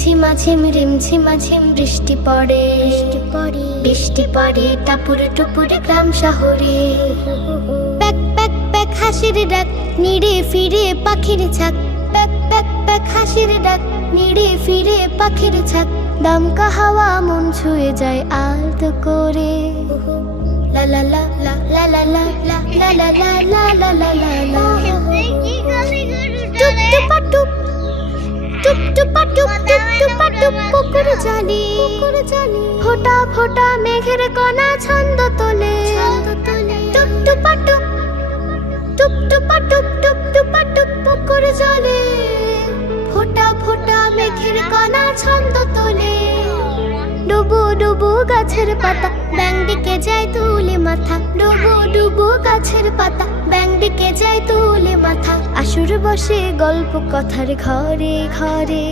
রিমঝিমা ঝিম বৃষ্টি পড়ে বৃষ্টি পড়ে টাপুরে টুপুরে গ্রাম শহরে। প্যাক প্যাক প্যাক হাসির ডাক নিড়ে ফিরে পাখির ঝাঁক। প্যাক প্যাক প্যাক হাসির ডাক নিড়ে ফিরে পাখির ঝাঁক। দমকা হাওয়া মন ছুঁয়ে যায় আলতো করে। লা লা লা লা লা লা লা লা লা লা লা লা লা লা লা। টুপ টুপা টুপ টুপ টুপা টুপ টুপ টুপা টুপ পুকুর জালি ফোঁটা ফোঁটা মেঘের কণা ছন্দ তোলে। টুপ টুপা টুপ টুপ টুপা টুপ টুপ টুপা টুপ পুকুর জলে ফোঁটা ফোঁটা মেঘের কণা ছন্দ তোলে। ডুবু ডুবু গাছের পাতা ব্যাং দিকে যায় তুলে মাথা। ডুবু ডুবু গাছের পাতা ব্যাং দিকে যায় তুলে মাথা। আসর বসে গল্প কথার ঘরে ঘরে।